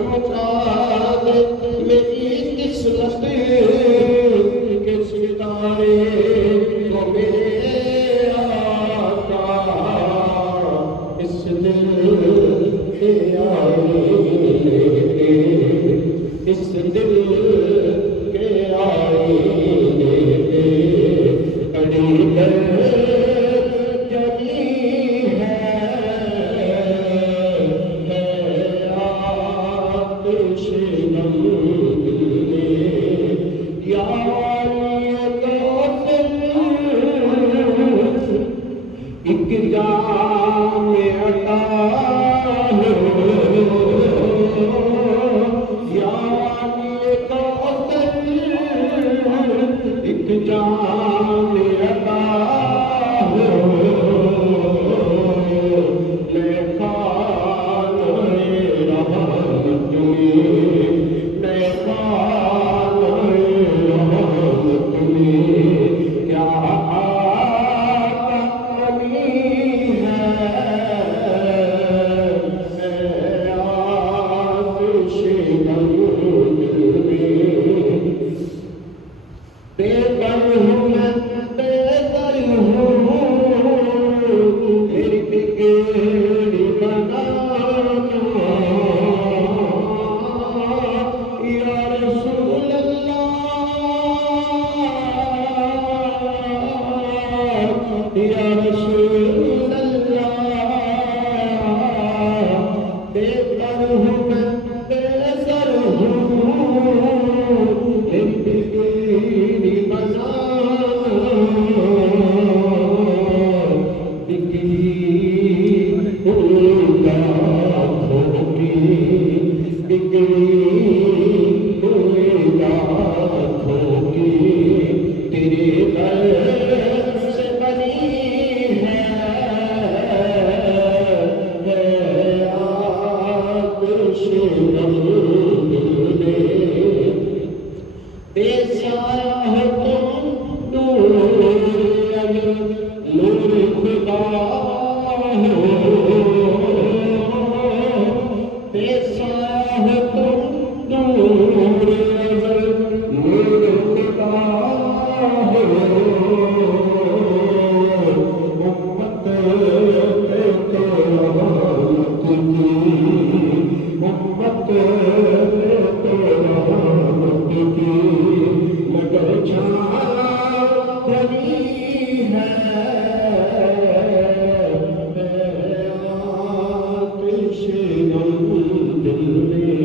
चमका दे मेरी किस्मत के सितारे तो मेरे आका इस दिल के आईने पे, इस दिल के आईने पे कड़ी कर जली है आतिश गम दिल में यार कातिल एक जाम अता हो यार कातिल एक जाम अता हो मैं खाने रहमत में मैं खाने रहमत में क्या कमी है मैं आतिश गम दिल में बेदर हूँ मैं बेदर हूँ तेरी बिगड़ी बनाना या रसूल अल्लाह या रसूल अल्लाह बेदर हूँ मैं बेदर हूँ तेरी बिगड़ी बनाना बिगड़ी हुई रातों की बिगड़ी हुई रातों की तेरे दर से बनी है आतिश गम दिल में बेचारा है तुम नूर खुदा हो बेचारा है तुम नूर खुदा हो उम्मत पे रहमत की उम्मत पे रहमत की मगर जान बनी है आतिश गम दिल में।